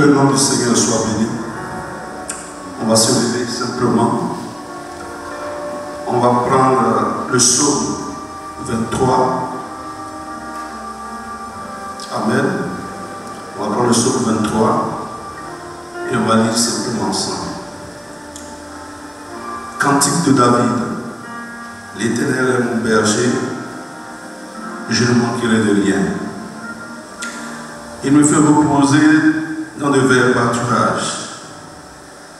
Que le nom du Seigneur soit béni. On va se lever simplement. On va prendre le psaume 23. Amen. On va prendre le psaume 23 et on va lire simplement ensemble. Cantique de David. L'Éternel est mon berger, je ne manquerai de rien. Il me fait reposer dans de verts pâturages.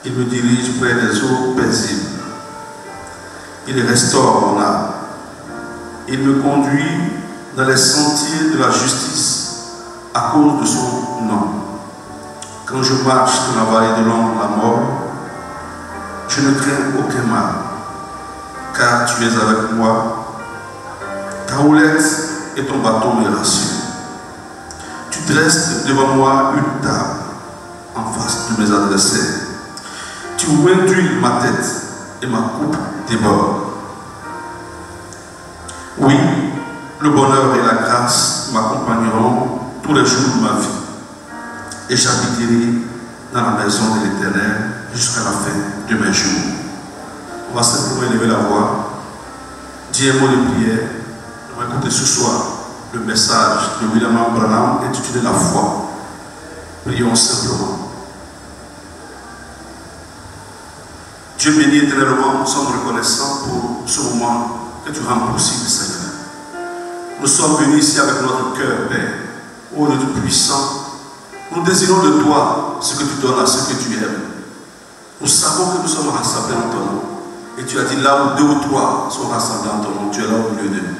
Il me dirige près des eaux paisibles. Il restaure mon âme. Il me conduit dans les sentiers de la justice à cause de son nom. Quand je marche dans la vallée de l'ombre de la mort, je ne crains aucun mal, car tu es avec moi. Ta houlette et ton bâton me rassurent. Tu dresses devant moi une table en face de mes adversaires. Tu induis ma tête et ma coupe déborde. Oui, le bonheur et la grâce m'accompagneront tous les jours de ma vie. Et j'habiterai dans la maison de l'Éternel jusqu'à la fin de mes jours. On va simplement élever la voix, dire un mot de prière. On va écouter ce soir le message de William Branham intitulé La foi. Prions simplement. Dieu béni éternellement, nous sommes reconnaissants pour ce moment que tu rends possible, Seigneur. Nous sommes venus ici avec notre cœur, Père, ô Dieu puissant. Nous désirons de toi ce que tu donnes à ceux que tu aimes. Nous savons que nous sommes rassemblés en ton nom. Et tu as dit là où deux ou trois sont rassemblés en ton nom, tu es là au milieu d'eux.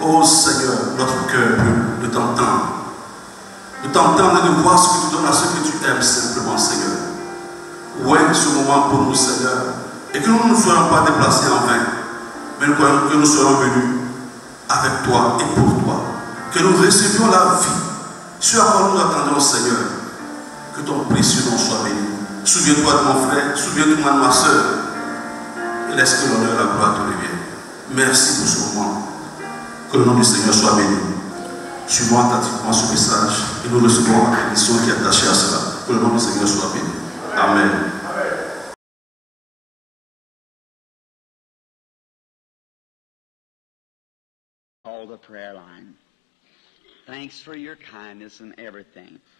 Oh Seigneur, notre cœur brûle de t'entendre. De t'entendre et de voir ce que tu donnes à ceux que tu aimes simplement, Seigneur. Où est ce moment pour nous, Seigneur? Et que nous ne soyons pas déplacés en vain, mais que nous soyons venus avec toi et pour toi. Que nous recevions la vie. Ce à quoi nous attendons, Seigneur. Que ton précieux nom soit béni. Souviens-toi de mon frère, souviens-toi de ma soeur. Et laisse que l'honneur et la gloire te reviennent. Merci pour ce moment. Que le nom du Seigneur soit béni. Suivons attentivement ce message et nous recevons la bénédiction qui est attachée à cela. Que le nom du Seigneur soit béni. Amen.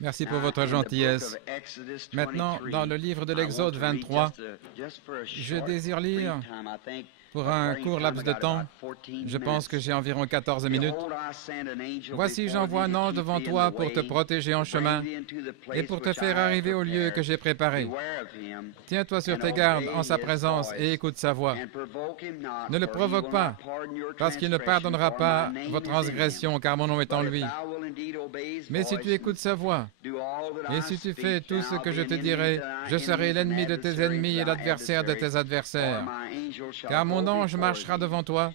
Merci pour votre gentillesse. Maintenant, dans le livre de l'Exode 23, je désire lire pour un court laps de temps. Je pense que j'ai environ 14 minutes. Voici, j'envoie un ange devant toi pour te protéger en chemin et pour te faire arriver au lieu que j'ai préparé. Tiens-toi sur tes gardes en sa présence et écoute sa voix. Ne le provoque pas, parce qu'il ne pardonnera pas votre transgression, car mon nom est en lui. Mais si tu écoutes sa voix, et si tu fais tout ce que je te dirai, je serai l'ennemi de tes ennemis et l'adversaire de tes adversaires. Car mon ange marchera devant toi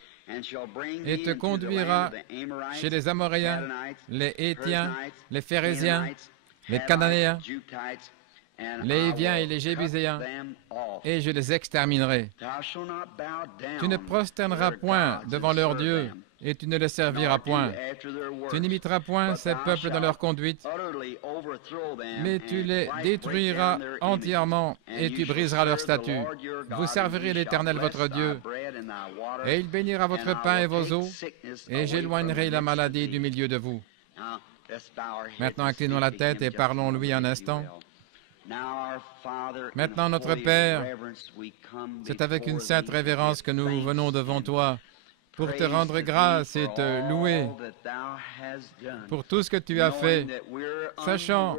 et te conduira chez les Amoréens, les Hétiens, les Phéréziens, les Cananéens, les Hiviens et les Jébuséens, et je les exterminerai. Tu ne prosterneras point devant leurs dieux, et tu ne les serviras point. Tu n'imiteras point ces peuples dans leur conduite, mais tu les détruiras entièrement, et tu briseras leurs statuts. Vous servirez l'Éternel votre Dieu, et il bénira votre pain et vos eaux, et j'éloignerai la maladie du milieu de vous. Maintenant, inclinons la tête et parlons-lui un instant. Maintenant, notre Père, c'est avec une sainte révérence que nous venons devant toi pour te rendre grâce et te louer pour tout ce que tu as fait, sachant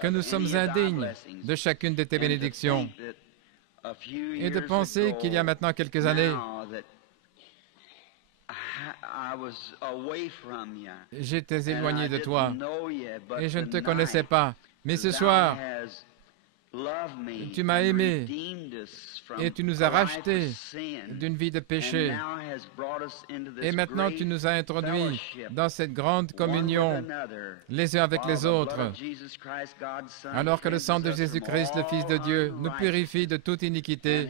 que nous sommes indignes de chacune de tes bénédictions. Et de penser qu'il y a maintenant quelques années, j'étais éloigné de toi et je ne te connaissais pas. Mais ce soir, tu m'as aimé et tu nous as rachetés d'une vie de péché. Et maintenant, tu nous as introduits dans cette grande communion, les uns avec les autres, alors que le sang de Jésus-Christ, le Fils de Dieu, nous purifie de toute iniquité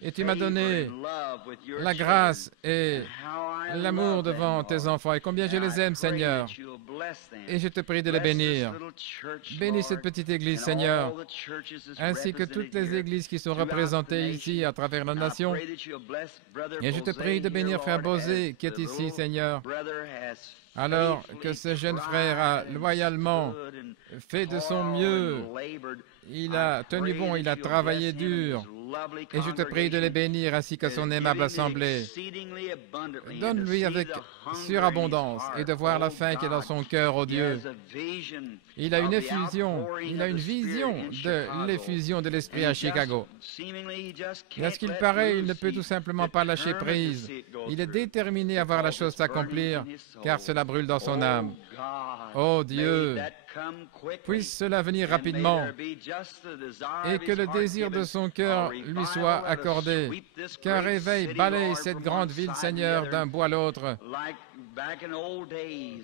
Et tu m'as donné la grâce et l'amour devant tes enfants, et combien je les aime, Seigneur. Et je te prie de les bénir. Bénis cette petite église, Seigneur, ainsi que toutes les églises qui sont représentées ici à travers la nation. Et je te prie de bénir Frère Bosé qui est ici, Seigneur, alors que ce jeune frère a loyalement fait de son mieux. Il a tenu bon, il a travaillé dur. Et je te prie de les bénir ainsi que son aimable assemblée. Donne-lui avec surabondance et de voir la faim qui est dans son cœur, ô Dieu. Il a une effusion, il a une vision de l'effusion de l'Esprit à Chicago. Et à ce qu'il paraît, il ne peut tout simplement pas lâcher prise. Il est déterminé à voir la chose s'accomplir, car cela brûle dans son âme. Oh Dieu, puisse cela venir rapidement et que le désir de son cœur lui soit accordé. Qu'un réveil balaye cette grande ville, Seigneur, d'un bout à l'autre,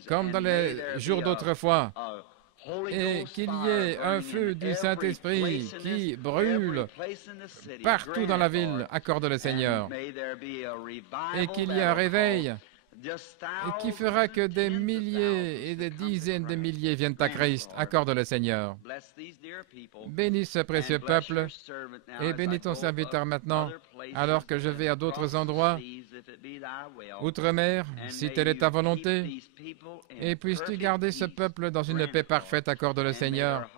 comme dans les jours d'autrefois, et qu'il y ait un feu du Saint-Esprit qui brûle partout dans la ville, accorde le Seigneur, et qu'il y ait un réveil et qui fera que des milliers et des dizaines de milliers viennent à Christ, accorde le Seigneur. Bénis ce précieux peuple et bénis ton serviteur maintenant, alors que je vais à d'autres endroits, outre-mer, si telle est ta volonté, et puisses-tu garder ce peuple dans une paix parfaite, accorde le Seigneur,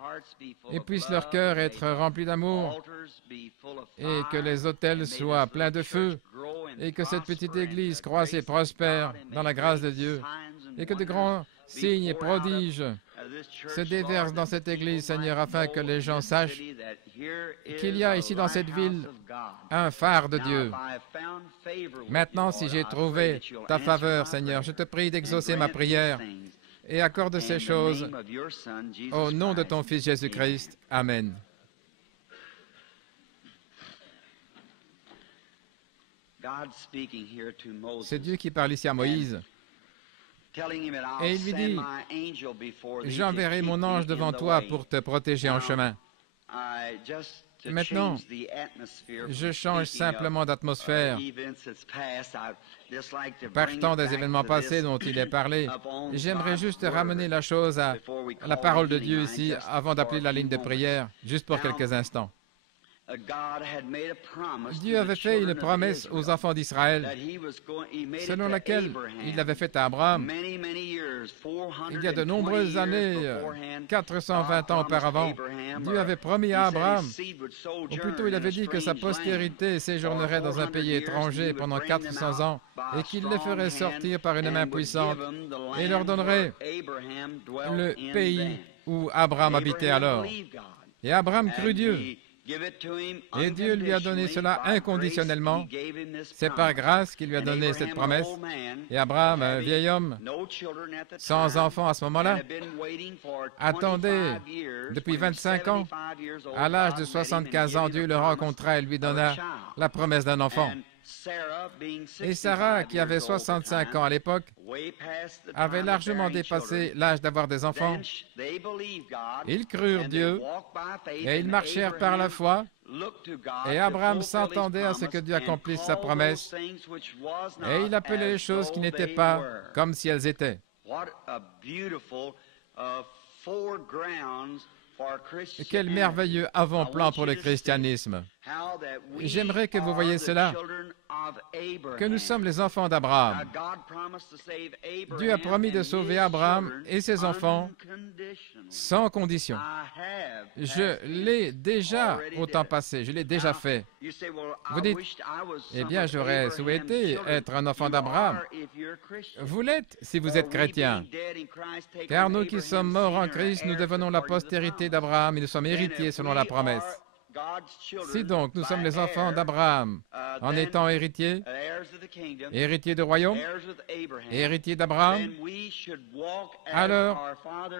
et puisse leur cœur être rempli d'amour, et que les autels soient pleins de feu, et que cette petite église croisse et prospère dans la grâce de Dieu, et que de grands signes et prodiges se déversent dans cette église, Seigneur, afin que les gens sachent qu'il y a ici dans cette ville un phare de Dieu. Maintenant, si j'ai trouvé ta faveur, Seigneur, je te prie d'exaucer ma prière et accorde ces choses au nom de ton Fils Jésus-Christ. Amen. C'est Dieu qui parle ici à Moïse. Et il lui dit, « J'enverrai mon ange devant toi pour te protéger en chemin. » Maintenant, je change simplement d'atmosphère. Partant des événements passés dont il est parlé, j'aimerais juste ramener la chose à la parole de Dieu ici avant d'appeler la ligne de prière, juste pour quelques instants. Dieu avait fait une promesse aux enfants d'Israël, selon laquelle il l'avait faite à Abraham. Il y a de nombreuses années, 420 ans auparavant, Dieu avait promis à Abraham, ou plutôt il avait dit que sa postérité séjournerait dans un pays étranger pendant 400 ans et qu'il les ferait sortir par une main puissante et leur donnerait le pays où Abraham habitait alors. Et Abraham crut Dieu. Et Dieu lui a donné cela inconditionnellement. C'est par grâce qu'il lui a donné cette promesse. Et Abraham, un vieil homme, sans enfant à ce moment-là, attendait depuis 25 ans. À l'âge de 75 ans, Dieu le rencontra et lui donna la promesse d'un enfant. Et Sarah, qui avait 65 ans à l'époque, avait largement dépassé l'âge d'avoir des enfants. Ils crurent Dieu et ils marchèrent par la foi. Et Abraham s'attendait à ce que Dieu accomplisse sa promesse. Et il appelait les choses qui n'étaient pas comme si elles étaient. Quel merveilleux avant-plan pour le christianisme. J'aimerais que vous voyiez cela, que nous sommes les enfants d'Abraham. Dieu a promis de sauver Abraham et ses enfants sans condition. Je l'ai déjà au temps passé, je l'ai déjà fait. Vous dites, eh bien, j'aurais souhaité être un enfant d'Abraham. Vous l'êtes si vous êtes chrétien. Car nous qui sommes morts en Christ, nous devenons la postérité d'Abraham et nous sommes héritiers selon la promesse. Si donc nous sommes les enfants d'Abraham en étant héritiers, héritiers du royaume, héritiers d'Abraham, alors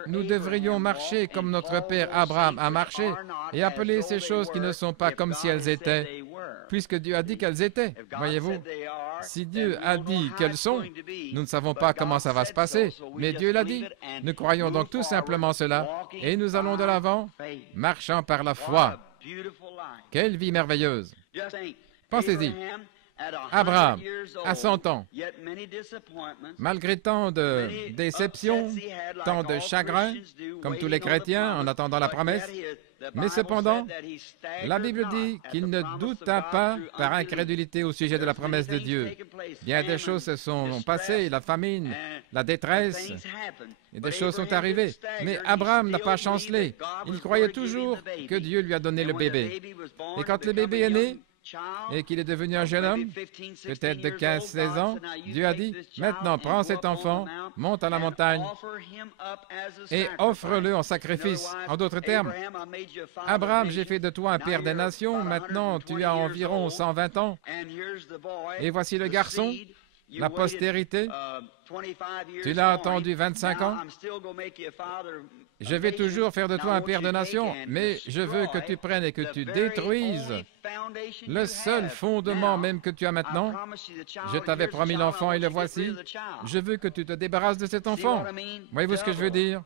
nous devrions marcher comme notre père Abraham a marché et appeler ces choses qui ne sont pas comme si elles étaient, puisque Dieu a dit qu'elles étaient. Voyez-vous, si Dieu a dit qu'elles sont, nous ne savons pas comment ça va se passer, mais Dieu l'a dit. Nous croyons donc tout simplement cela et nous allons de l'avant, marchant par la foi. Quelle vie merveilleuse! Pensez-y. Abraham, à 100 ans, malgré tant de déceptions, tant de chagrins, comme tous les chrétiens en attendant la promesse, mais cependant, la Bible dit qu'il ne douta pas par incrédulité au sujet de la promesse de Dieu. Bien des choses se sont passées, la famine, la détresse, et des choses sont arrivées. Mais Abraham n'a pas chancelé. Il croyait toujours que Dieu lui a donné le bébé. Et quand le bébé est né, et qu'il est devenu un jeune homme, peut-être de 15-16 ans, Dieu a dit, « Maintenant, prends cet enfant, monte à la montagne et offre-le en sacrifice. » En d'autres termes, « Abraham, j'ai fait de toi un père des nations, maintenant tu as environ 120 ans, et voici le garçon, la postérité, tu l'as attendu 25 ans, je vais toujours faire de toi un père de nation, mais je veux que tu prennes et que tu détruises le seul fondement même que tu as maintenant. Je t'avais promis l'enfant et le voici. Je veux que tu te débarrasses de cet enfant. Voyez-vous ce que je veux dire?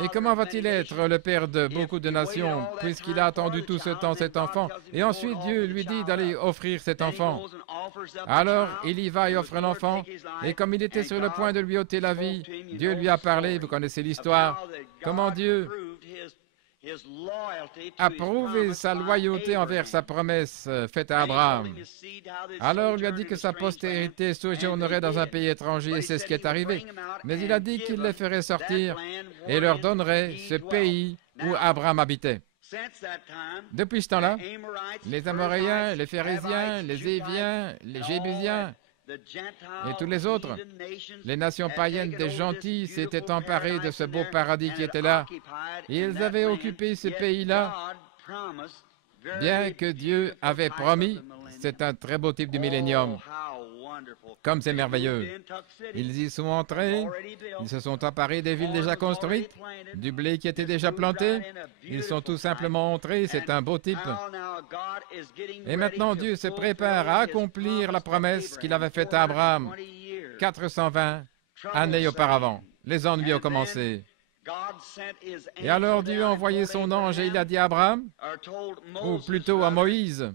Et comment va-t-il être le père de beaucoup de nations, puisqu'il a attendu tout ce temps cet enfant, et ensuite Dieu lui dit d'aller offrir cet enfant. Alors, il y va et offre l'enfant, et comme il était sur le point de lui ôter la vie, Dieu lui a parlé, vous connaissez l'histoire, comment Dieu a prouvé sa loyauté envers sa promesse faite à Abraham. Alors, il lui a dit que sa postérité séjournerait dans un pays étranger, et c'est ce qui est arrivé. Mais il a dit qu'il les ferait sortir et leur donnerait ce pays où Abraham habitait. Depuis ce temps-là, les Amoréens, les Phérésiens, les Éviens, les Jébusiens et tous les autres, les nations païennes des gentils s'étaient emparés de ce beau paradis qui était là, et ils avaient occupé ce pays-là, bien que Dieu avait promis. C'est un très beau type du millénium. Comme c'est merveilleux. Ils y sont entrés, ils se sont emparés des villes déjà construites, du blé qui était déjà planté, ils sont tout simplement entrés, c'est un beau type. Et maintenant Dieu se prépare à accomplir la promesse qu'il avait faite à Abraham 420 années auparavant. Les ennuis ont commencé. Et alors Dieu a envoyé son ange et il a dit à Abraham, ou plutôt à Moïse,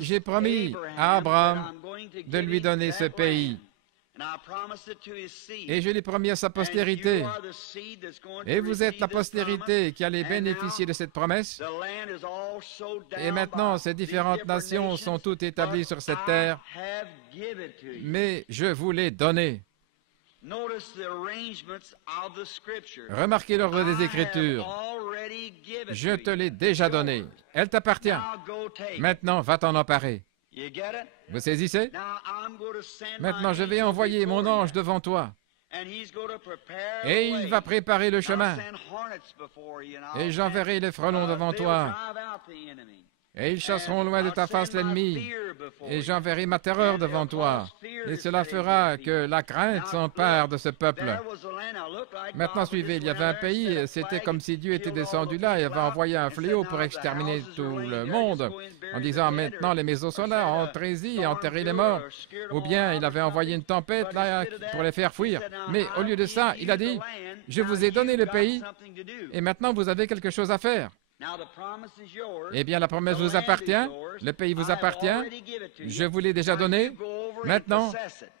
j'ai promis à Abraham de lui donner ce pays. Et je l'ai promis à sa postérité. Et vous êtes la postérité qui allait bénéficier de cette promesse. Et maintenant, ces différentes nations sont toutes établies sur cette terre. Mais je vous l'ai donné. Remarquez l'ordre des Écritures. Je te l'ai déjà donné. Elle t'appartient. Maintenant, va t'en emparer. Vous saisissez? Maintenant, je vais envoyer mon ange devant toi. Et il va préparer le chemin. Et j'enverrai les frelons devant toi. Et ils chasseront loin de ta face l'ennemi. Et j'enverrai ma terreur devant toi. Et cela fera que la crainte s'empare de ce peuple. Maintenant, suivez, il y avait un pays, c'était comme si Dieu était descendu là et avait envoyé un fléau pour exterminer tout le monde, en disant, maintenant les maisons sont là, entrez-y et enterrez les morts. Ou bien, il avait envoyé une tempête là pour les faire fuir. Mais au lieu de ça, il a dit, je vous ai donné le pays, et maintenant vous avez quelque chose à faire. Eh bien, la promesse vous appartient, le pays vous appartient, je vous l'ai déjà donné, maintenant,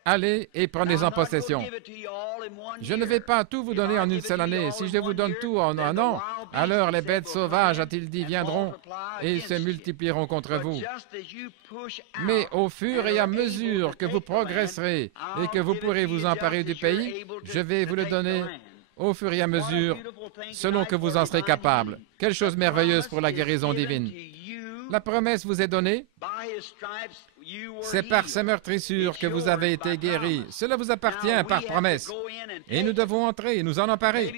allez et prenez-en possession. Je ne vais pas tout vous donner en une seule année. Si je vous donne tout en un an, alors les bêtes sauvages, a-t-il dit, viendront et se multiplieront contre vous. Mais au fur et à mesure que vous progresserez et que vous pourrez vous emparer du pays, je vais vous le donner au fur et à mesure, selon que vous en serez capable. Quelle chose merveilleuse pour la guérison divine. La promesse vous est donnée. C'est par ces meurtrissures que vous avez été guéris. Cela vous appartient par promesse. Et nous devons entrer et nous en emparer.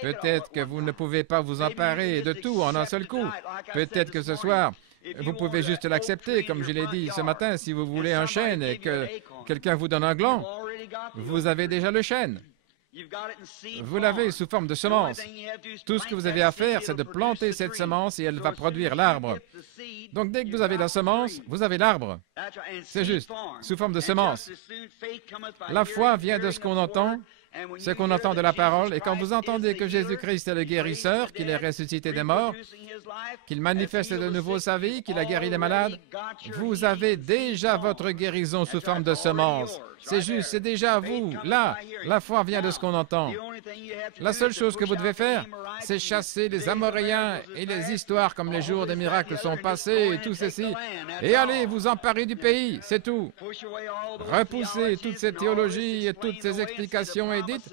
Peut-être que vous ne pouvez pas vous emparer de tout en un seul coup. Peut-être que ce soir, vous pouvez juste l'accepter, comme je l'ai dit ce matin, si vous voulez un chêne et que quelqu'un vous donne un gland, vous avez déjà le chêne. Vous l'avez sous forme de semence. Tout ce que vous avez à faire, c'est de planter cette semence et elle va produire l'arbre. Donc, dès que vous avez la semence, vous avez l'arbre. C'est juste, sous forme de semence. La foi vient de ce qu'on entend ce qu'on entend de la parole, et quand vous entendez que Jésus-Christ est le guérisseur, qu'il est ressuscité des morts, qu'il manifeste de nouveau sa vie, qu'il a guéri les malades, vous avez déjà votre guérison sous forme de semence. C'est juste, c'est déjà à vous. Là, la foi vient de ce qu'on entend. La seule chose que vous devez faire, c'est chasser les Amoréens et les histoires comme les jours des miracles sont passés et tout ceci, et allez vous emparer du pays, c'est tout. Repoussez toute cette théologie et toutes ces explications et dites,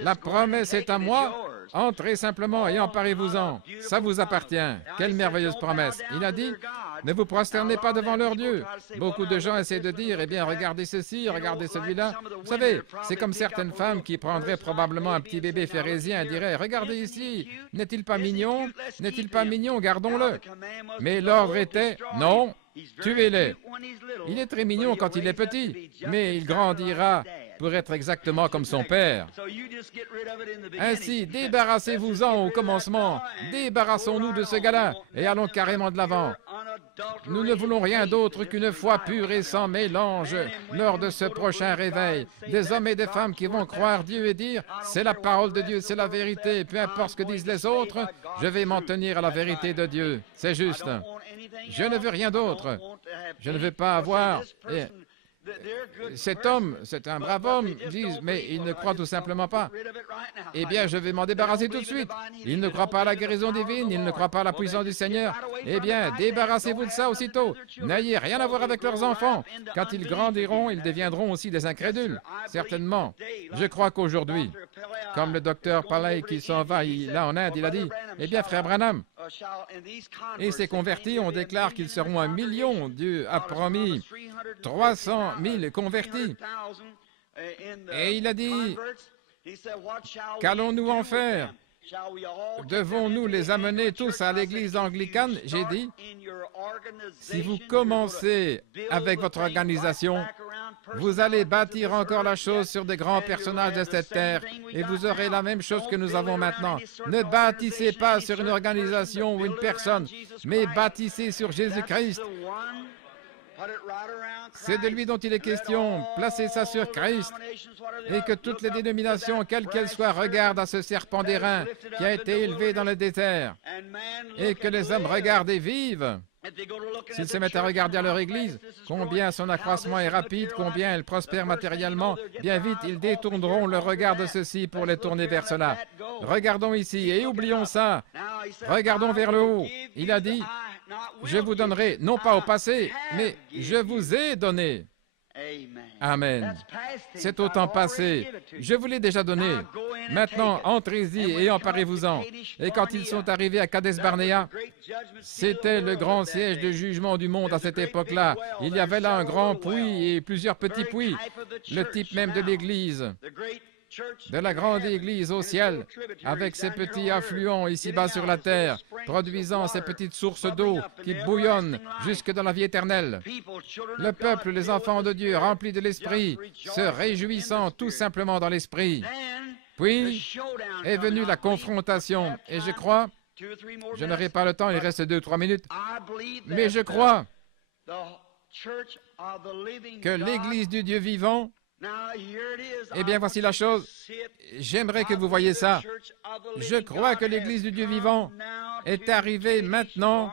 la promesse est à moi, entrez simplement et emparez-vous-en. Ça vous appartient. Quelle merveilleuse promesse. Il a dit, ne vous prosternez pas devant leur Dieu. Beaucoup de gens essaient de dire, eh bien, regardez ceci, regardez celui-là. Vous savez, c'est comme certaines femmes qui prendraient probablement un petit bébé pharésien et diraient, regardez ici, n'est-il pas mignon? N'est-il pas mignon? Gardons-le. Mais l'ordre était, non, tuez-les. Il est très mignon quand il est petit, mais il grandira pour être exactement comme son père. Ainsi, débarrassez-vous-en au commencement. Débarrassons-nous de ce gars-là et allons carrément de l'avant. Nous ne voulons rien d'autre qu'une foi pure et sans mélange lors de ce prochain réveil. Des hommes et des femmes qui vont croire Dieu et dire « C'est la parole de Dieu, c'est la vérité. Peu importe ce que disent les autres, je vais m'en tenir à la vérité de Dieu. C'est juste. Je ne veux rien d'autre. Je ne veux pas avoir... » Cet homme, c'est un brave homme, disent, mais il ne croit tout simplement pas. Eh bien, je vais m'en débarrasser tout de suite. Il ne croit pas à la guérison divine, il ne croit pas à la puissance du Seigneur. Eh bien, débarrassez-vous de ça aussitôt. N'ayez rien à voir avec leurs enfants. Quand ils grandiront, ils deviendront aussi des incrédules. Certainement. Je crois qu'aujourd'hui, comme le docteur Paley qui s'en va là en Inde, il a dit, eh bien, frère Branham, et ces convertis, on déclare qu'ils seront 1 million. Dieu a promis 300 000 convertis. Et il a dit, qu'allons-nous en faire? Devons-nous les amener tous à l'église anglicane? J'ai dit, si vous commencez avec votre organisation, vous allez bâtir encore la chose sur des grands personnages de cette terre et vous aurez la même chose que nous avons maintenant. Ne bâtissez pas sur une organisation ou une personne, mais bâtissez sur Jésus-Christ. C'est de lui dont il est question. Placez ça sur Christ et que toutes les dénominations, quelles qu'elles soient, regardent à ce serpent d'airain qui a été élevé dans le désert et que les hommes regardent et vivent. S'ils se mettent à regarder à leur Église, combien son accroissement est rapide, combien elle prospère matériellement, bien vite ils détourneront le regard de ceux-ci pour les tourner vers cela. Regardons ici et oublions ça. Regardons vers le haut. Il a dit, je vous donnerai, non pas au passé, mais je vous ai donné. Amen. C'est au temps passé. Je vous l'ai déjà donné. Maintenant, entrez-y et emparez-vous-en. Et quand ils sont arrivés à Kadesh-Barnéa, c'était le grand siège de jugement du monde à cette époque-là. Il y avait là un grand puits et plusieurs petits puits, le type même de l'Église, de la grande Église au ciel, avec ses petits affluents ici-bas sur la terre, produisant ces petites sources d'eau qui bouillonnent jusque dans la vie éternelle. Le peuple, les enfants de Dieu, remplis de l'Esprit, se réjouissant tout simplement dans l'Esprit. Puis est venue la confrontation, et je crois, je n'aurai pas le temps, il reste 2-3 minutes, mais je crois que l'Église du Dieu vivant, eh bien, voici la chose. J'aimerais que vous voyiez ça. Je crois que l'Église du Dieu vivant est arrivée maintenant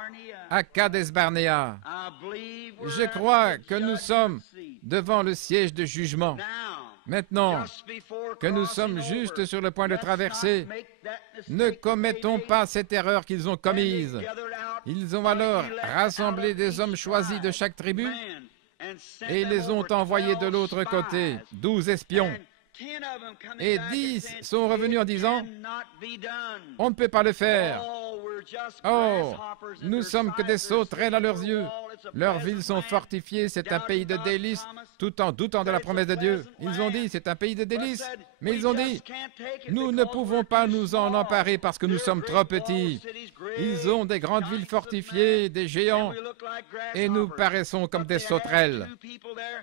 à Kadesh-Barnéa. Je crois que nous sommes devant le siège de jugement. Maintenant que nous sommes juste sur le point de traverser, ne commettons pas cette erreur qu'ils ont commise. Ils ont alors rassemblé des hommes choisis de chaque tribu et ils les ont envoyés de l'autre côté, 12 espions. Et 10 sont revenus en disant, « On ne peut pas le faire. Oh, nous sommes que des sauterelles à leurs yeux. Leurs villes sont fortifiées, c'est un pays de délices, tout en doutant de la promesse de Dieu. » Ils ont dit, c'est un pays de délices. Mais ils ont dit, nous ne pouvons pas nous en emparer parce que nous sommes trop petits. Ils ont des grandes villes fortifiées, des géants, et nous paraissons comme des sauterelles.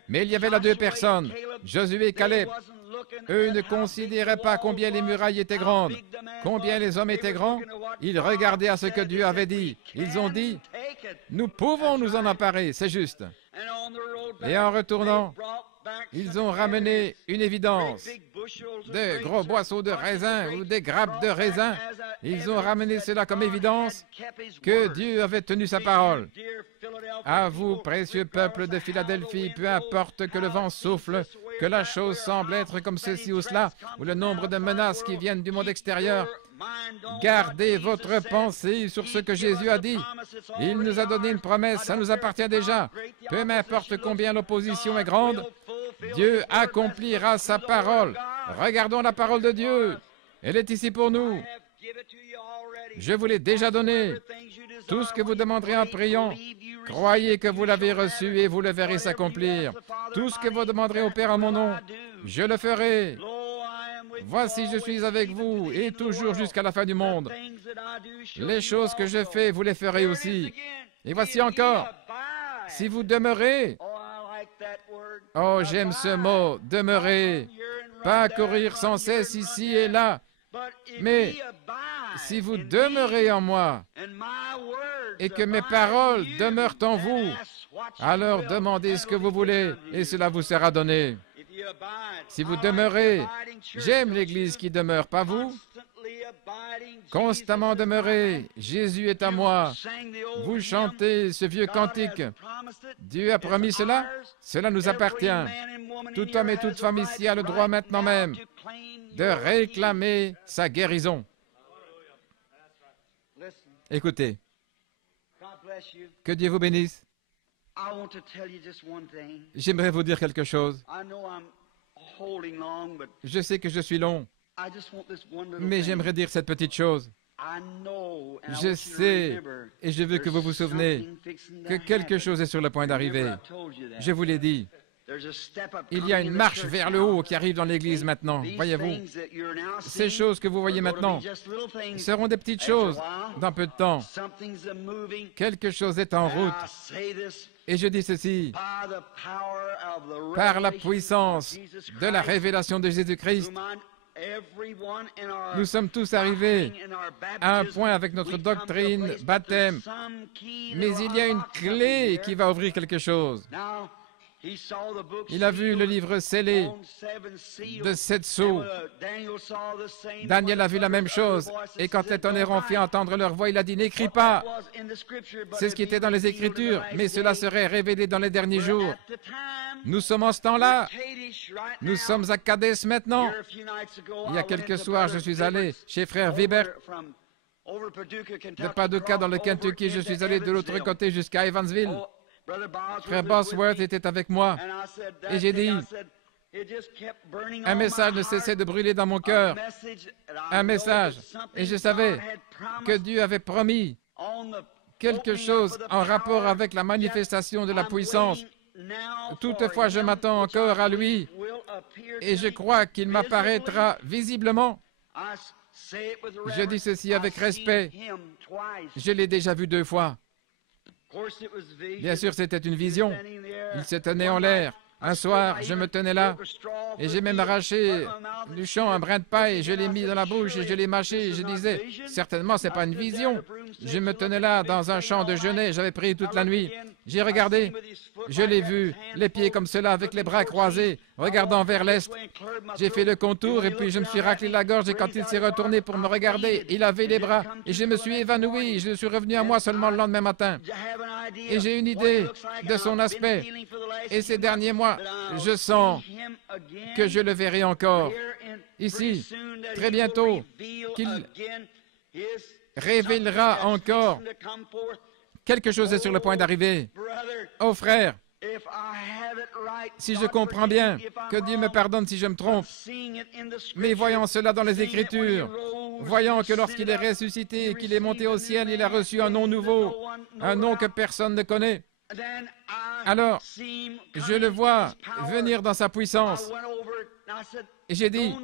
Mais il y avait là 2 personnes, Josué et Caleb. Eux ne considéraient pas combien les murailles étaient grandes, combien les hommes étaient grands. Ils regardaient à ce que Dieu avait dit. Ils ont dit, nous pouvons nous en emparer, c'est juste. Et en retournant, ils ont ramené une évidence, des gros boisseaux de raisin ou des grappes de raisin. Ils ont ramené cela comme évidence que Dieu avait tenu sa parole. À vous, précieux peuple de Philadelphie, peu importe que le vent souffle, que la chose semble être comme ceci ou cela, ou le nombre de menaces qui viennent du monde extérieur, gardez votre pensée sur ce que Jésus a dit. Il nous a donné une promesse, ça nous appartient déjà. Peu importe combien l'opposition est grande, Dieu accomplira sa parole. Regardons la parole de Dieu. Elle est ici pour nous. Je vous l'ai déjà donné. Tout ce que vous demanderez en priant, croyez que vous l'avez reçu et vous le verrez s'accomplir. Tout ce que vous demanderez au Père en mon nom, je le ferai. Voici, je suis avec vous et toujours jusqu'à la fin du monde. Les choses que je fais, vous les ferez aussi. Et voici encore, si vous demeurez, oh, j'aime ce mot, demeurer, pas courir sans cesse ici et là, mais si vous demeurez en moi et que mes paroles demeurent en vous, alors demandez ce que vous voulez et cela vous sera donné. Si vous demeurez, j'aime l'Église qui demeure, pas vous? Constamment demeurer, Jésus est à moi. Vous chantez ce vieux cantique. Dieu a promis cela, cela nous appartient. Tout homme et toute femme ici a le droit maintenant même de réclamer sa guérison. Écoutez, que Dieu vous bénisse. J'aimerais vous dire quelque chose. Je sais que je suis long, mais j'aimerais dire cette petite chose. Je sais, et je veux que vous vous souvenez, que quelque chose est sur le point d'arriver. Je vous l'ai dit. Il y a une marche vers le haut qui arrive dans l'Église maintenant, voyez-vous. Ces choses que vous voyez maintenant seront des petites choses dans peu de temps. Quelque chose est en route. Et je dis ceci, par la puissance de la révélation de Jésus-Christ, nous sommes tous arrivés à un point avec notre doctrine, baptême, mais il y a une clé qui va ouvrir quelque chose. Il a vu le livre scellé de 7 sceaux. Daniel a vu la même chose. Et quand les tonnerres ont fait entendre leur voix, il a dit, n'écris pas. C'est ce qui était dans les Écritures, mais cela serait révélé dans les derniers jours. Nous sommes en ce temps-là. Nous sommes à Kadesh maintenant. Il y a quelques soirs, je suis allé chez frère Weber de Paducah dans le Kentucky. Je suis allé de l'autre côté jusqu'à Evansville. Frère Bosworth était avec moi et j'ai dit, un message ne cessait de brûler dans mon cœur, un message, et je savais que Dieu avait promis quelque chose en rapport avec la manifestation de la puissance. Toutefois, je m'attends encore à lui et je crois qu'il m'apparaîtra visiblement. Je dis ceci avec respect, je l'ai déjà vu 2 fois. Bien sûr, c'était une vision. Il se tenait en l'air. Un soir, je me tenais là et j'ai même arraché du champ un brin de paille et je l'ai mis dans la bouche et je l'ai mâché et je disais, certainement, ce n'est pas une vision. Je me tenais là dans un champ de genêt, j'avais prié toute la nuit. J'ai regardé, je l'ai vu, les pieds comme cela, avec les bras croisés, regardant vers l'est. J'ai fait le contour et puis je me suis raclé la gorge et quand il s'est retourné pour me regarder, il avait les bras et je me suis évanoui. Je suis revenu à moi seulement le lendemain matin. Et j'ai une idée de son aspect. Et ces derniers mois, je sens que je le verrai encore. Ici, très bientôt, qu'il révélera encore. Quelque chose est sur le point d'arriver. Oh frère, si je comprends bien, que Dieu me pardonne si je me trompe, mais voyant cela dans les Écritures, voyant que lorsqu'il est ressuscité et qu'il est monté au ciel, il a reçu un nom nouveau, un nom que personne ne connaît, alors je le vois venir dans sa puissance. Et j'ai dit,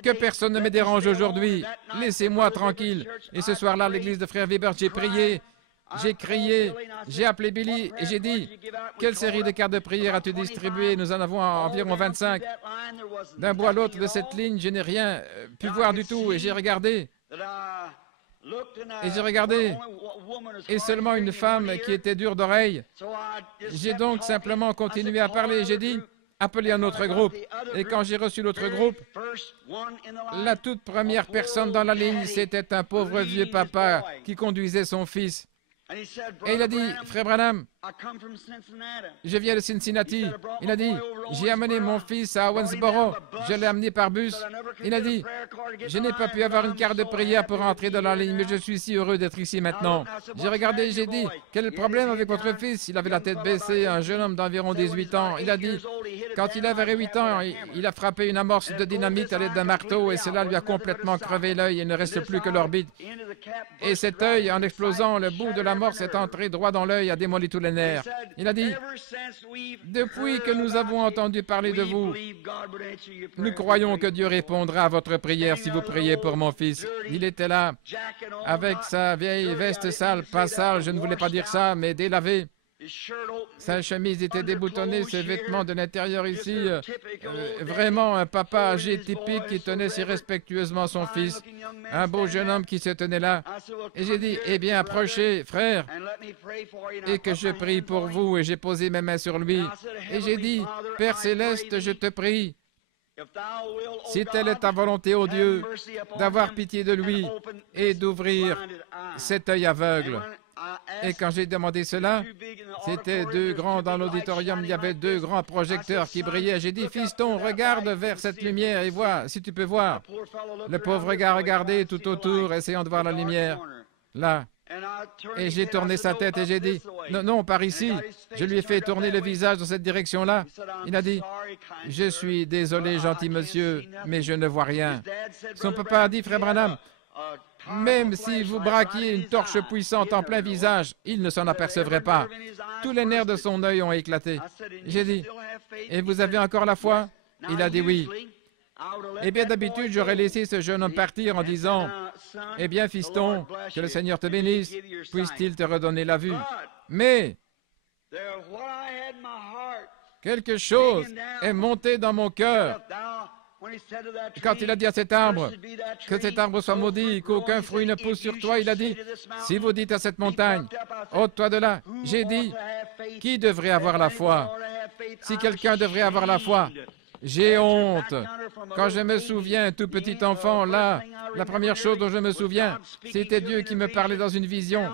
que personne ne me dérange aujourd'hui, laissez-moi tranquille. Et ce soir-là, à l'église de Frère Weber, j'ai prié, j'ai crié, j'ai appelé Billy et j'ai dit, quelle série de cartes de prière as-tu distribué? Nous en avons environ 25. D'un bout à l'autre de cette ligne, je n'ai rien pu voir du tout et j'ai regardé. Et seulement une femme qui était dure d'oreille. J'ai donc simplement continué à parler. J'ai dit, appelé un autre groupe. Et quand j'ai reçu l'autre groupe, la toute première personne dans la ligne, c'était un pauvre vieux papa qui conduisait son fils. Et il a dit, frère Branham, je viens de Cincinnati. Il a dit, j'ai amené mon fils à Owensboro. Je l'ai amené par bus. Il a dit, je n'ai pas pu avoir une carte de prière pour entrer dans la ligne, mais je suis si heureux d'être ici maintenant. J'ai regardé et j'ai dit, quel est le problème avec votre fils? Il avait la tête baissée, un jeune homme d'environ 18 ans. Il a dit, quand il avait 8 ans, il a frappé une amorce de dynamite à l'aide d'un marteau et cela lui a complètement crevé l'œil. Il ne reste plus que l'orbite. Et cet œil, en explosant, le bout de l'amorce est entré droit dans l'œil, a démoli tous les nerfs. Il a dit, depuis que nous avons entendu parler de vous, nous croyons que Dieu répondra à votre prière si vous priez pour mon fils. Il était là, avec sa vieille veste sale, pas sale, je ne voulais pas dire ça, mais délavée. Sa chemise était déboutonnée, ses vêtements de l'intérieur ici, vraiment un papa âgé typique qui tenait si respectueusement son fils, un beau jeune homme qui se tenait là. Et j'ai dit, eh bien, approchez, frère, et que je prie pour vous, et j'ai posé mes mains sur lui. Et j'ai dit, Père Céleste, je te prie, si telle est ta volonté, ô Dieu, d'avoir pitié de lui et d'ouvrir cet œil aveugle. Et quand j'ai demandé cela, c'était 2 grands dans l'auditorium, il y avait 2 grands projecteurs qui brillaient. J'ai dit, fiston, regarde vers cette lumière et vois, si tu peux voir. Le pauvre gars regardait tout autour, essayant de voir la lumière. Là. Et j'ai tourné sa tête et j'ai dit, non, non, par ici. Je lui ai fait tourner le visage dans cette direction-là. Il a dit, je suis désolé, gentil monsieur, mais je ne vois rien. Son papa a dit, frère Branham, même si vous braquiez une torche puissante en plein visage, il ne s'en apercevrait pas. Tous les nerfs de son œil ont éclaté. J'ai dit, et vous avez encore la foi? Il a dit oui. Eh bien, d'habitude, j'aurais laissé ce jeune homme partir en disant, eh bien, fiston, que le Seigneur te bénisse, puisse-t-il te redonner la vue. Mais quelque chose est monté dans mon cœur. Quand il a dit à cet arbre, que cet arbre soit maudit, qu'aucun fruit ne pousse sur toi, il a dit, si vous dites à cette montagne, ôte-toi de là, j'ai dit, qui devrait avoir la foi? Si quelqu'un devrait avoir la foi, j'ai honte. Quand je me souviens, tout petit enfant, là, la première chose dont je me souviens, c'était Dieu qui me parlait dans une vision.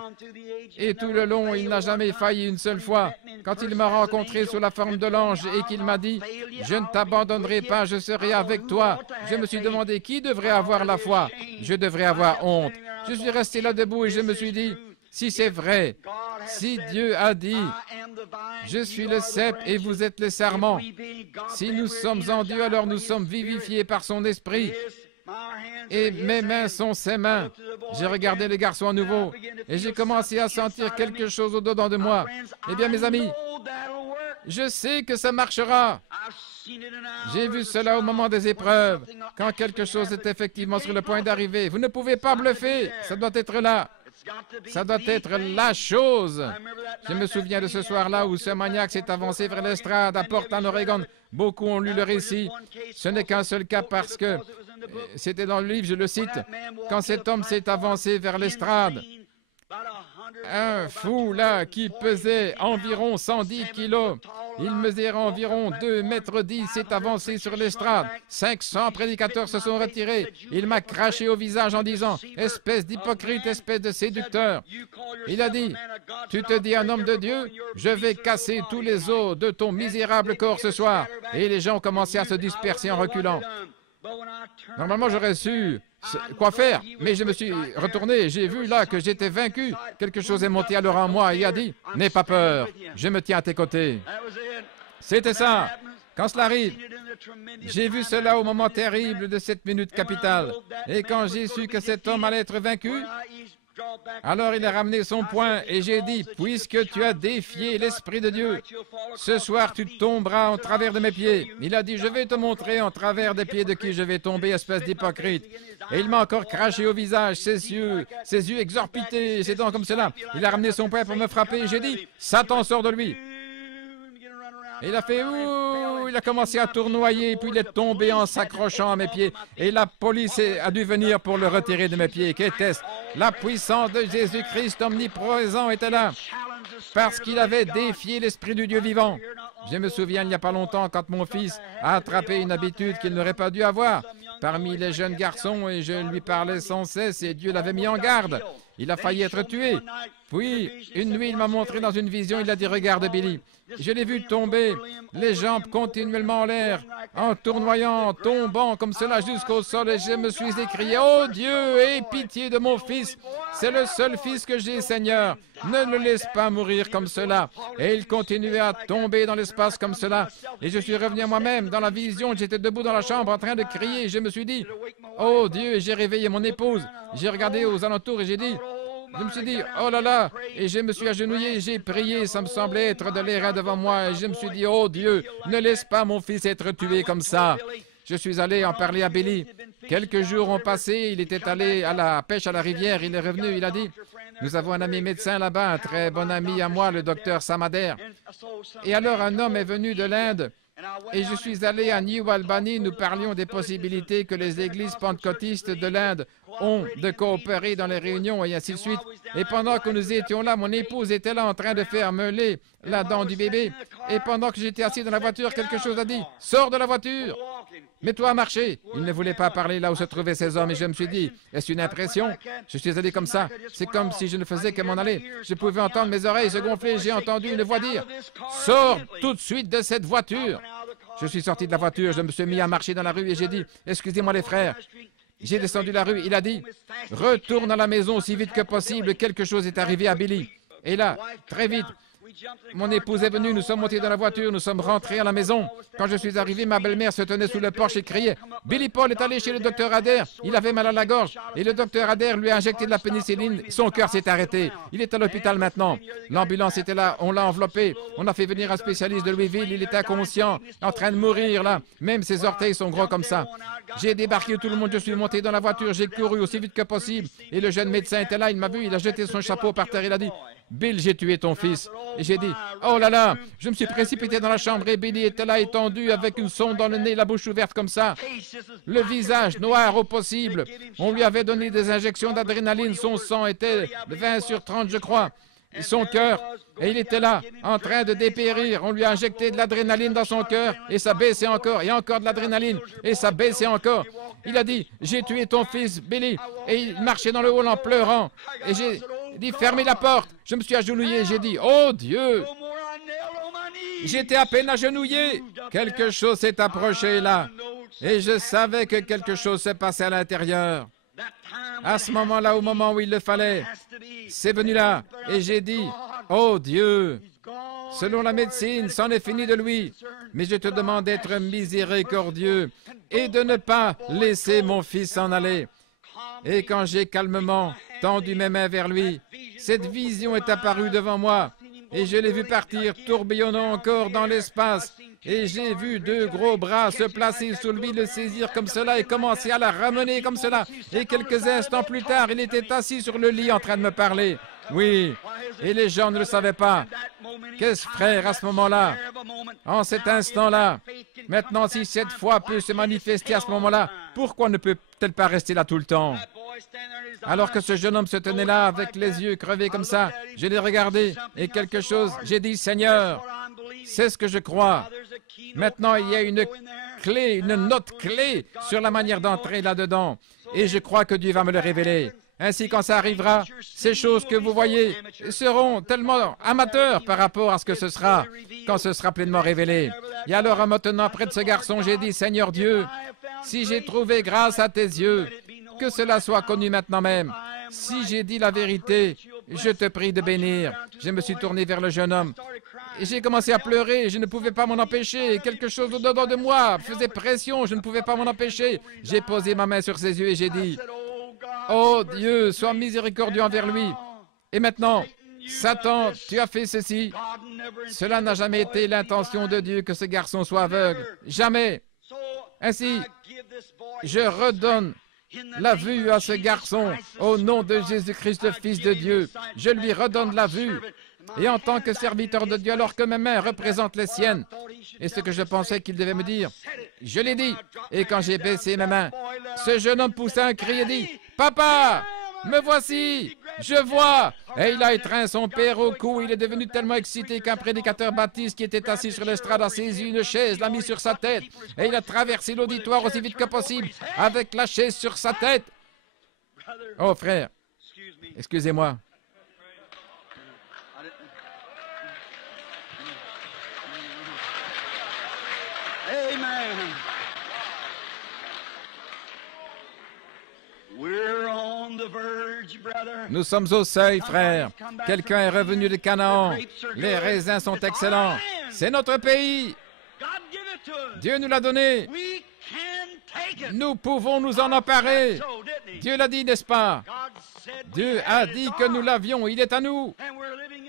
Et tout le long, il n'a jamais failli une seule fois. Quand il m'a rencontré sous la forme de l'ange et qu'il m'a dit, « Je ne t'abandonnerai pas, je serai avec toi », je me suis demandé qui devrait avoir la foi. Je devrais avoir honte. Je suis resté là debout et je me suis dit, si c'est vrai, si Dieu a dit, je suis le cep et vous êtes le sarment, si nous sommes en Dieu, alors nous sommes vivifiés par son esprit. Et mes mains sont ses mains. J'ai regardé les garçons à nouveau et j'ai commencé à sentir quelque chose au-dedans de moi. Eh bien, mes amis, je sais que ça marchera. J'ai vu cela au moment des épreuves, quand quelque chose est effectivement sur le point d'arriver. Vous ne pouvez pas bluffer, ça doit être là. Ça doit être la chose. Je me souviens de ce soir-là où ce maniaque s'est avancé vers l'estrade à Portland, Oregon. Beaucoup ont lu le récit. Ce n'est qu'un seul cas parce que c'était dans le livre, je le cite. Quand cet homme s'est avancé vers l'estrade, un fou là qui pesait environ 110 kilos, il mesurait environ 2,10 mètres, s'est avancé sur l'estrade. 500 prédicateurs se sont retirés. Il m'a craché au visage en disant, espèce d'hypocrite, espèce de séducteur. Il a dit, tu te dis un homme de Dieu, je vais casser tous les os de ton misérable corps ce soir. Et les gens ont commencé à se disperser en reculant. Normalement, j'aurais su quoi faire, mais je me suis retourné et j'ai vu là que j'étais vaincu. Quelque chose est monté alors en moi et a dit, n'aie pas peur, je me tiens à tes côtés. C'était ça. Quand cela arrive, j'ai vu cela au moment terrible de cette minute capitale. Et quand j'ai su que cet homme allait être vaincu, alors il a ramené son poing et j'ai dit, puisque tu as défié l'Esprit de Dieu, ce soir tu tomberas en travers de mes pieds. Il a dit, je vais te montrer en travers des pieds de qui je vais tomber, espèce d'hypocrite. Et il m'a encore craché au visage, ses yeux exorbités, ses dents comme cela. Il a ramené son poing pour me frapper et j'ai dit, Satan sort de lui. Et il a fait ouh, il a commencé à tournoyer, puis il est tombé en s'accrochant à mes pieds. Et la police a dû venir pour le retirer de mes pieds. Qu'était-ce? La puissance de Jésus-Christ omniprésent était là, parce qu'il avait défié l'Esprit du Dieu vivant. Je me souviens il n'y a pas longtemps quand mon fils a attrapé une habitude qu'il n'aurait pas dû avoir parmi les jeunes garçons et je lui parlais sans cesse et Dieu l'avait mis en garde. Il a failli être tué. Puis, une nuit, il m'a montré dans une vision, il a dit, regarde Billy, je l'ai vu tomber, les jambes continuellement en l'air, en tournoyant, tombant comme cela jusqu'au sol et je me suis écrié, oh Dieu, aie pitié de mon fils, c'est le seul fils que j'ai, Seigneur, ne le laisse pas mourir comme cela. Et il continuait à tomber dans l'espace comme cela. Et je suis revenu à moi-même dans la vision, j'étais debout dans la chambre en train de crier et je me suis dit, oh Dieu, et j'ai réveillé mon épouse, j'ai regardé aux alentours et j'ai dit, je me suis dit, oh là là, et je me suis agenouillé, j'ai prié, ça me semblait être de l'airain devant moi, et je me suis dit, oh Dieu, ne laisse pas mon fils être tué comme ça. Je suis allé en parler à Billy. Quelques jours ont passé, il était allé à la pêche à la rivière, il est revenu, il a dit, nous avons un ami médecin là-bas, un très bon ami à moi, le docteur Samader. Et alors un homme est venu de l'Inde, et je suis allé à New Albany, nous parlions des possibilités que les églises pentecôtistes de l'Inde ont de coopérer dans les réunions et ainsi de suite. Et pendant que nous étions là, mon épouse était là en train de faire meuler la dent du bébé. Et pendant que j'étais assis dans la voiture, quelque chose a dit, « Sors de la voiture, mets-toi à marcher !» Il ne voulait pas parler là où se trouvaient ces hommes et je me suis dit, est-ce une impression? Je suis allé comme ça. C'est comme si je ne faisais que m'en aller. Je pouvais entendre mes oreilles se gonfler. J'ai entendu une voix dire, « Sors tout de suite de cette voiture !» Je suis sorti de la voiture, je me suis mis à marcher dans la rue et j'ai dit, « Excusez-moi les frères. » J'ai descendu la rue, il a dit, « Retourne à la maison aussi vite que possible, quelque chose est arrivé à Billy. » Et là, très vite, mon épouse est venue, nous sommes montés dans la voiture, nous sommes rentrés à la maison. Quand je suis arrivé, ma belle-mère se tenait sous le porche et criait, « Billy Paul est allé chez le docteur Adair, il avait mal à la gorge, et le docteur Adair lui a injecté de la pénicilline, son cœur s'est arrêté. Il est à l'hôpital maintenant. » L'ambulance était là, on l'a enveloppé, on a fait venir un spécialiste de Louisville, il était inconscient, en train de mourir là, même ses orteils sont gros comme ça. J'ai débarqué tout le monde, je suis monté dans la voiture, j'ai couru aussi vite que possible, et le jeune médecin était là, il m'a vu, il a jeté son chapeau par terre, il a dit, « Bill, j'ai tué ton fils. » Et j'ai dit, « Oh là là !» Je me suis précipité dans la chambre et Billy était là étendu avec une sonde dans le nez, la bouche ouverte comme ça. Le visage noir au possible. On lui avait donné des injections d'adrénaline, son sang était 20/30 je crois. Et son cœur, et il était là, en train de dépérir. On lui a injecté de l'adrénaline dans son cœur, et ça baissait encore, et encore de l'adrénaline, et ça baissait encore. Il a dit, « J'ai tué ton fils, Billy. » Et il marchait dans le hall en pleurant. Et j'ai dit, « Fermez la porte. » Je me suis agenouillé, j'ai dit, « Oh Dieu !» J'étais à peine agenouillé. Quelque chose s'est approché là. Et je savais que quelque chose se passait à l'intérieur. À ce moment-là, au moment où il le fallait, c'est venu là. Et j'ai dit, « Oh Dieu, selon la médecine, c'en est fini de lui. Mais je te demande d'être miséricordieux et de ne pas laisser mon fils s'en aller. » Et quand j'ai calmement tendu mes mains vers lui, cette vision est apparue devant moi. Et je l'ai vu partir, tourbillonnant encore dans l'espace. Et j'ai vu deux gros bras se placer sous lui, le saisir comme cela et commencer à la ramener comme cela. Et quelques instants plus tard, il était assis sur le lit en train de me parler. Oui, et les gens ne le savaient pas. Qu'est-ce, frère, à ce moment-là, en cet instant-là, maintenant, si cette foi peut se manifester à ce moment-là, pourquoi ne peut-elle pas rester là tout le temps? Alors que ce jeune homme se tenait là avec les yeux crevés comme ça, je l'ai regardé et quelque chose, j'ai dit, Seigneur, c'est ce que je crois. Maintenant, il y a une clé, une note clé sur la manière d'entrer là-dedans. Et je crois que Dieu va me le révéler. Ainsi, quand ça arrivera, ces choses que vous voyez seront tellement amateurs par rapport à ce que ce sera, quand ce sera pleinement révélé. Et alors, maintenant, près de ce garçon, j'ai dit, Seigneur Dieu, si j'ai trouvé grâce à tes yeux, que cela soit connu maintenant même. Si j'ai dit la vérité, je te prie de bénir. Je me suis tourné vers le jeune homme. Et j'ai commencé à pleurer, je ne pouvais pas m'en empêcher. Quelque chose au-dedans de moi faisait pression, je ne pouvais pas m'en empêcher. J'ai posé ma main sur ses yeux et j'ai dit, « Oh Dieu, sois miséricordieux envers lui. » Et maintenant, Satan, tu as fait ceci. Cela n'a jamais été l'intention de Dieu que ce garçon soit aveugle. Jamais. Ainsi, je redonne la vue à ce garçon, au nom de Jésus-Christ, le Fils de Dieu. Je lui redonne la vue. Et en tant que serviteur de Dieu, alors que mes mains représentent les siennes, et ce que je pensais qu'il devait me dire, je l'ai dit. Et quand j'ai baissé mes mains, ce jeune homme poussa un cri et dit, « Papa, me voici, je vois. » et il a étreint son père au cou. Il est devenu tellement excité qu'un prédicateur baptiste qui était assis sur l'estrade a saisi une chaise, l'a mis sur sa tête, et il a traversé l'auditoire aussi vite que possible avec la chaise sur sa tête. Oh frère, excusez-moi. Nous sommes au seuil, frère. Quelqu'un est revenu de Canaan. Les raisins sont excellents. C'est notre pays. Dieu nous l'a donné. Nous pouvons nous en emparer. Dieu l'a dit, n'est-ce pas? Dieu a dit que nous l'avions. Il est à nous.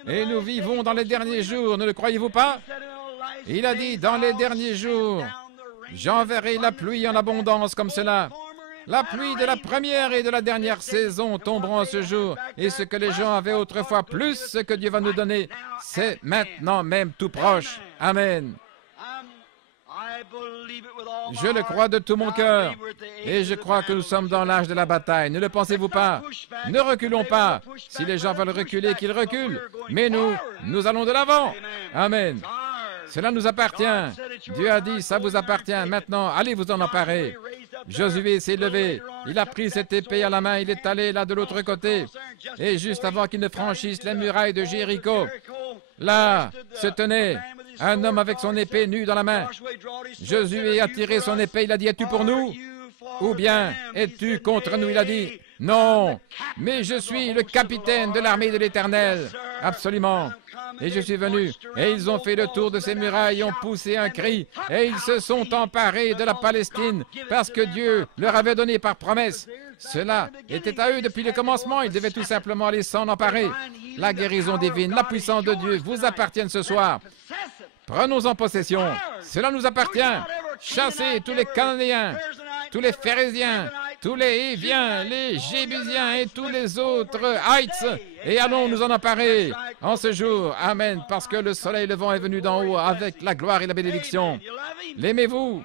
Et nous vivons dans les derniers jours. Ne le croyez-vous pas? Il a dit, dans les derniers jours, j'enverrai la pluie en abondance comme cela. La pluie de la première et de la dernière saison tomberont ce jour. Et ce que les gens avaient autrefois, plus ce que Dieu va nous donner, c'est maintenant même tout proche. Amen. Je le crois de tout mon cœur. Et je crois que nous sommes dans l'âge de la bataille. Ne le pensez-vous pas? Ne reculons pas. Si les gens veulent reculer, qu'ils reculent. Mais nous allons de l'avant. Amen. Cela nous appartient. Dieu a dit, ça vous appartient. Maintenant, allez vous en emparer. Josué s'est levé. Il a pris cette épée à la main. Il est allé là de l'autre côté. Et juste avant qu'il ne franchisse les murailles de Jéricho, là se tenait un homme avec son épée nue dans la main. Josué a tiré son épée. Il a dit, es-tu pour nous? Ou bien, es-tu contre nous? Il a dit, non, mais je suis le capitaine de l'armée de l'Éternel. Absolument. Et je suis venu, et ils ont fait le tour de ces murailles, ont poussé un cri, et ils se sont emparés de la Palestine, parce que Dieu leur avait donné par promesse. Cela était à eux depuis le commencement, ils devaient tout simplement aller s'en emparer. La guérison divine, la puissance de Dieu vous appartiennent ce soir. Prenons-en possession. Cela nous appartient. Chassez tous les Cananéens, tous les Phérésiens, tous les Héviens, les Jébusiens et tous les autres Haïts, et allons nous en emparer en ce jour. Amen, parce que le soleil levant est venu d'en haut avec la gloire et la bénédiction. L'aimez-vous?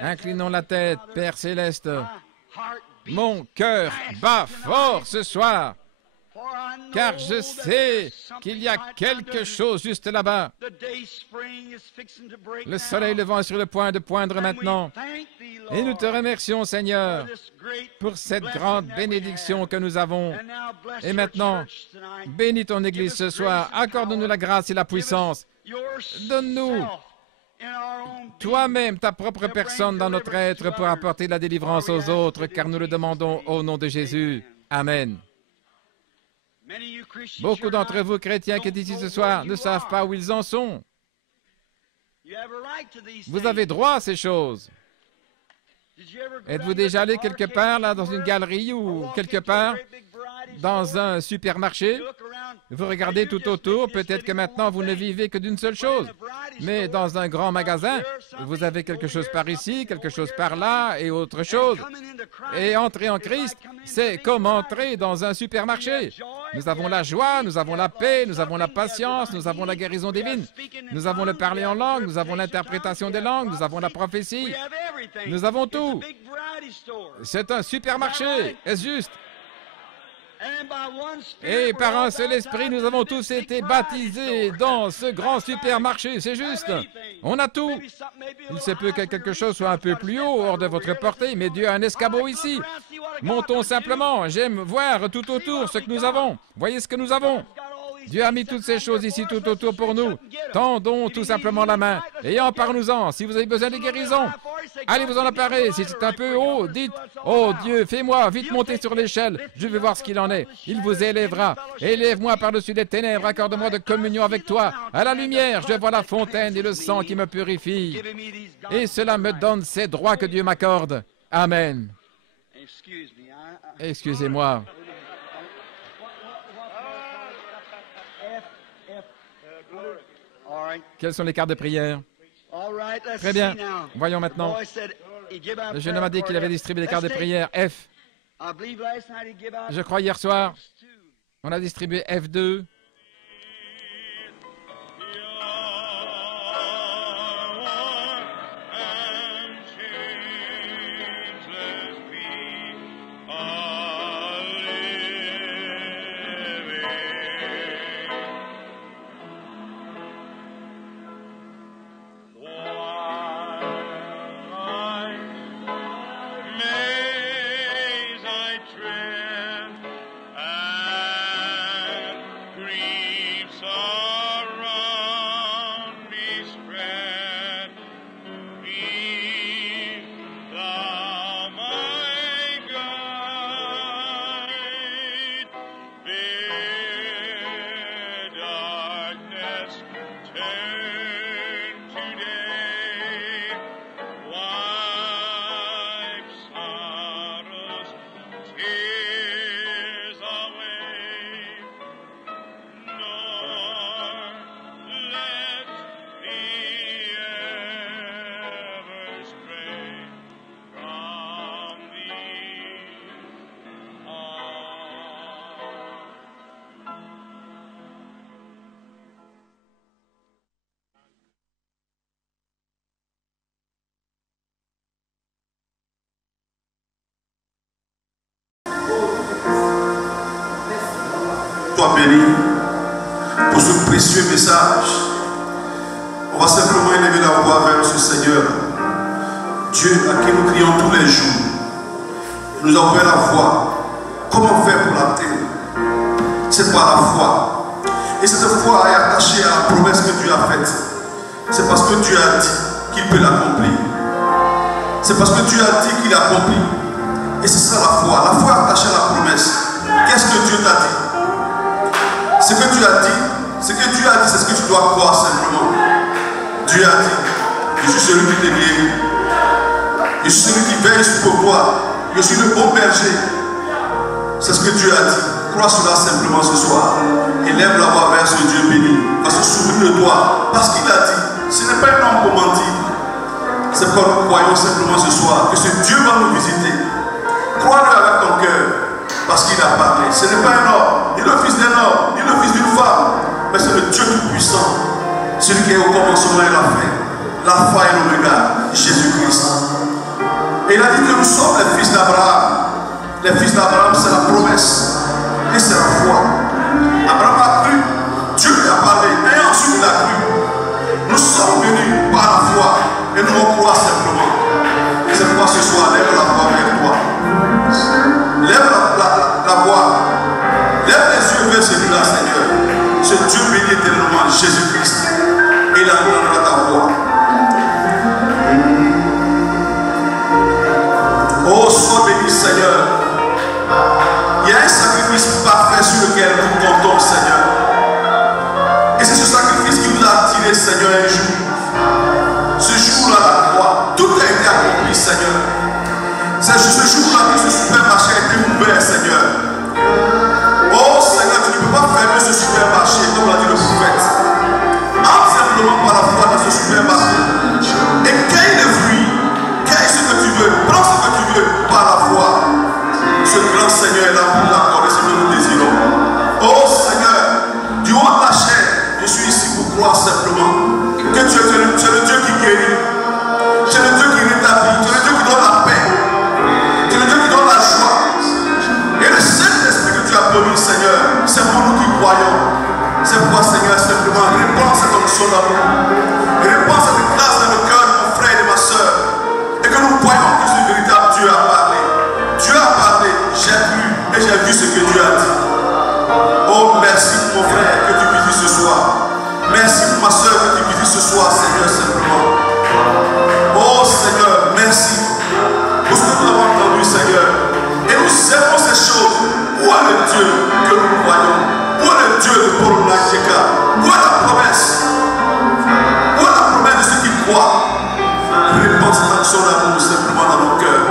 Inclinons la tête, Père Céleste. Mon cœur bat fort ce soir, car je sais qu'il y a quelque chose juste là-bas. Le soleil levant est sur le point de poindre maintenant. Et nous te remercions, Seigneur, pour cette grande bénédiction que nous avons. Et maintenant, bénis ton Église ce soir. Accorde-nous la grâce et la puissance. Donne-nous toi-même, ta propre personne dans notre être pour apporter la délivrance aux autres, car nous le demandons au nom de Jésus. Amen. Beaucoup d'entre vous, chrétiens qui êtes ici ce soir, ne savent pas où ils en sont. Vous avez droit à ces choses. Êtes-vous déjà allé quelque part, là, dans une galerie ou quelque part, dans un supermarché? Vous regardez tout autour, peut-être que maintenant vous ne vivez que d'une seule chose. Mais dans un grand magasin, vous avez quelque chose par ici, quelque chose par là et autre chose. Et entrer en Christ, c'est comme entrer dans un supermarché. Nous avons la joie, nous avons la paix, nous avons la patience, nous avons la guérison divine. Nous avons le parler en langue, nous avons l'interprétation des langues, nous avons la prophétie. Nous avons tout. C'est un supermarché, est-ce juste? Et par un seul esprit, nous avons tous été baptisés dans ce grand supermarché, c'est juste. On a tout. Il se peut que quelque chose soit un peu plus haut, hors de votre portée, mais Dieu a un escabeau ici. Montons simplement. J'aime voir tout autour ce que nous avons. Voyez ce que nous avons. Dieu a mis toutes ces choses ici tout autour pour nous. Tendons tout simplement la main et emparons-nous-en. Si vous avez besoin de guérison, allez vous en emparer. Si c'est un peu haut, dites, oh Dieu, fais-moi vite monter sur l'échelle. Je veux voir ce qu'il en est. Il vous élèvera. Élève-moi par-dessus les ténèbres. Accorde-moi de communion avec toi. À la lumière, je vois la fontaine et le sang qui me purifie. Et cela me donne ces droits que Dieu m'accorde. Amen. Excusez-moi. Quelles sont les cartes de prière? Très bien. Voyons maintenant. Le jeune homme a dit qu'il avait distribué les cartes de prière F. Je crois hier soir, on a distribué F2. Sois béni pour ce précieux message. On va simplement élever la voix vers ce Seigneur, Dieu à qui nous crions tous les jours. Nous avons ouvert la voie. Comment faire pour l'atteindre? C'est par la foi. Et cette foi est attachée à la promesse que Dieu a faite. C'est parce que Dieu a dit qu'il peut l'accomplir. C'est parce que Dieu a dit qu'il accomplit. Et c'est ça la foi. La foi est attachée à la promesse. Qu'est-ce que Dieu t'a dit? Ce que Dieu a dit, c'est ce que tu dois croire simplement. Dieu a dit, je suis celui qui te guérit. Je suis celui qui veille pour toi. Je suis le bon berger. C'est ce que Dieu a dit. Crois cela simplement ce soir. Et lève la voix vers ce Dieu béni. Va se souvenir de toi. Parce qu'il a dit, ce n'est pas un homme pour mentir. C'est pourquoi nous croyons simplement ce soir que ce Dieu va nous visiter. Crois-le avec ton cœur. Parce qu'il a parlé. Ce n'est pas un homme, ni le fils d'un homme, ni le fils d'une femme. Mais c'est le Dieu tout-puissant. Celui qui est au commencement et la fin. L'alpha et l'oméga, Jésus-Christ. Et il a dit que nous sommes les fils d'Abraham. Les fils d'Abraham, c'est la promesse. Et c'est la foi. Abraham a cru. Dieu lui a parlé. Et ensuite il a cru. Nous sommes venus par la foi. Et nous on croit simplement. Et c'est pourquoi ce soir, lève la voix vers toi. Lève la voix. Lève les yeux vers celui-là, Seigneur. Ce Dieu béni éternellement, Jésus-Christ. Et il entendra ta voix. Oh, sois béni, Seigneur. Il y a un sacrifice parfait sur lequel nous comptons, Seigneur. Et c'est ce sacrifice qui nous a attiré, Seigneur, un jour. Ce jour-là, la croix, tout a été accompli, Seigneur. C'est ce jour-là que ce supermarché a été ouvert, Seigneur. Oh, Seigneur, tu ne peux pas fermer ce supermarché, comme l'a dit le prophète. Entre simplement par la foi dans ce supermarché. Et cueille les fruits, cueille ce que tu veux, prends ce que tu veux par la foi. Ce grand Seigneur est là pour l'accorder ce que nous désirons. Oh Seigneur, du haut de la chair, je suis ici pour croire simplement que tu es le Dieu qui guérit. Tu es le Dieu qui rétablit. Tu es le Dieu qui donne la paix. Tu es le Dieu qui donne la joie. Et le Saint-Esprit que tu as promis, Seigneur, c'est pour nous qui croyons. C'est pourquoi, Seigneur, simplement répands cette onction d'amour. Répands cette grâce dans le cœur de mon frère et de ma soeur. Et que nous voyons que ce véritable Dieu a parlé. Dieu a parlé, j'ai cru et j'ai vu ce que Dieu a dit. Oh, merci mon frère que tu visites ce soir. Merci pour ma soeur que tu visites ce soir, Seigneur, simplement. Oh Seigneur, merci pour ce que nous avons entendu, Seigneur. Et nous aimons ces choses. Où est le Dieu que nous croyons? Où est le Dieu de Paul-Najeka? Où est la promesse? Où est la promesse de ceux qui croient? Réponds cette action d'amour simplement dans nos cœurs.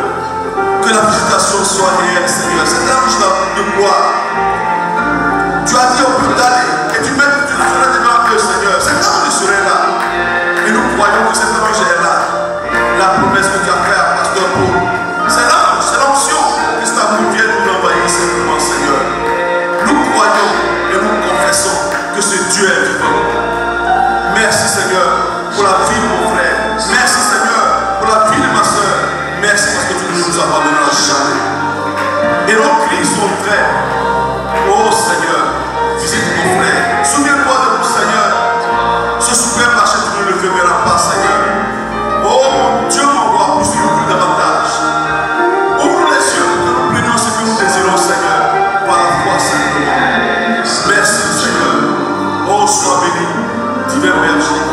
Que la visitation soit réelle, Seigneur. C'est un ange de gloire. Tu as dit au plus d'aller et tu seras devant eux, Seigneur. Cet ange serait là. Et nous croyons que cet ange est là. La promesse que tu as faite à Pasteur Paul. C'est l'ange, c'est l'onction que cet amour vient nous envahir simplement, Seigneur. Nous croyons et nous confessons que ce Dieu est vivant. Merci, Seigneur, pour la vie de mon frère. Merci, Seigneur, pour la vie de ma soeur. Merci parce que tu ne nous abandonneras jamais. Et nos cris sont vrais. Oh Seigneur, visite mon frère. Souviens-toi de nous, Seigneur. Ce supermarché, tu ne le fermeras pas, Seigneur. Oh mon Dieu, m'envoie plus davantage. Ouvre les yeux pour que nous prenions ce que nous désirons, Seigneur, par la foi simplement. Merci, Seigneur. Oh, sois béni, divin berger.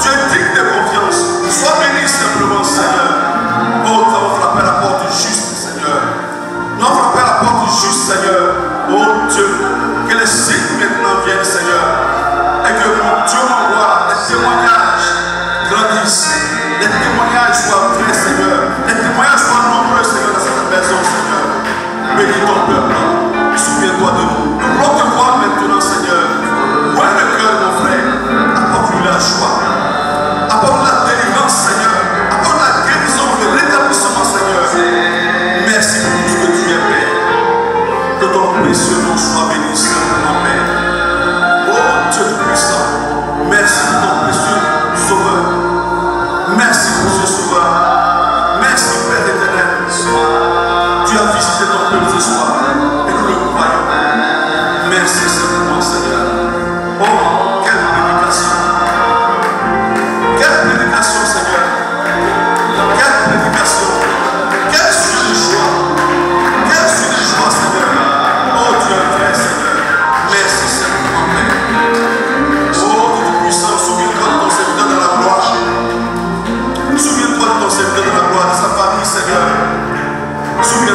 Tu es digne de confiance. Sois béni simplement, Seigneur. Oh, nous avons frappé la porte juste, Seigneur.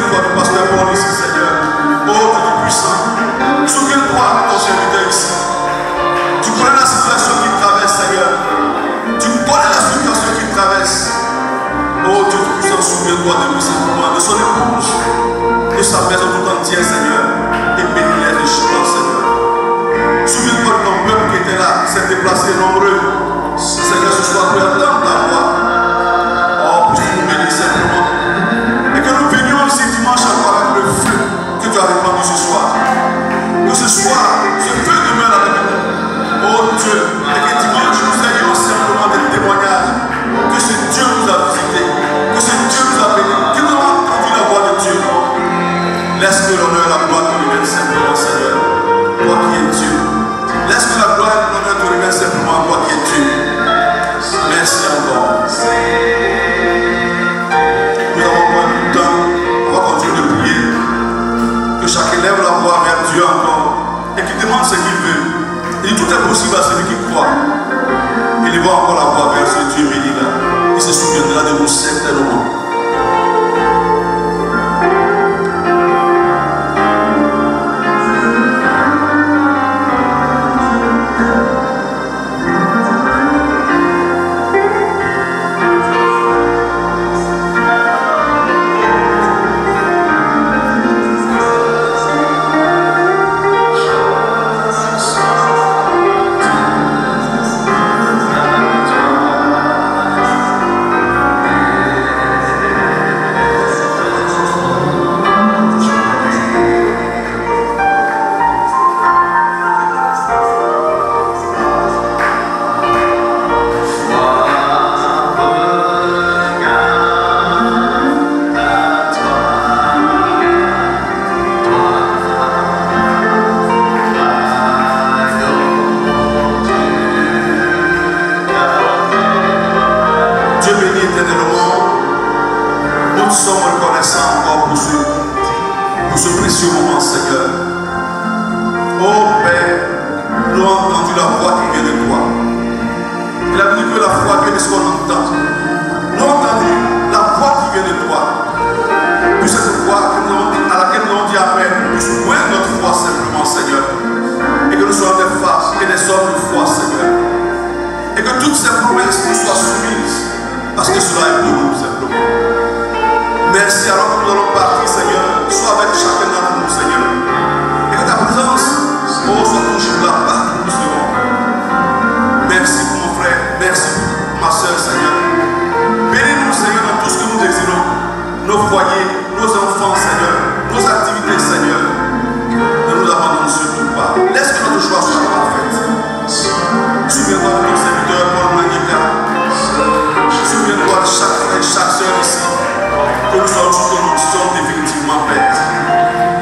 Souviens-toi du pasteur Paul ici, Seigneur. Oh, Dieu puissant. Souviens-toi de ton serviteur ici. Tu connais la situation qu'il traverse, Seigneur. Tu connais la situation qu'il traverse. Oh, Dieu puissant, souviens-toi de lui simplement, de son épouse, de sa maison tout entière, Seigneur. Et bénis-les richement, Seigneur. Souviens-toi de ton peuple qui était là, qui s'est déplacé nombreux. Seigneur, ce soir, nous attendons ta voix. Oh, puisse nous bénir simplement. Et que nous venions ici dimanche encore avec le feu que tu as répandu ce soir. Que ce soir, ce feu demeure avec nous. Oh Dieu, et que dimanche, nous ayons simplement des témoignages. Que ce Dieu nous a visités. Que ce Dieu nous a bénis. Que nous avons entendu la voix de Dieu. Laisse que l'honneur et la gloire te reviennent simplement, Seigneur. Toi qui es Dieu. Laisse que la gloire et l'honneur te reviennent simplement à toi qui es Dieu. Merci encore. Nous avons encore du temps. On va continuer de prier. Que chacun lève la voix vers Dieu encore. Et qu'il demande ce qu'il veut. Et tout est possible à celui qui croit. Il va encore la voix vers ce Dieu béni là. Il se souviendra de nous certainement.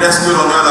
Laisse que l'honneur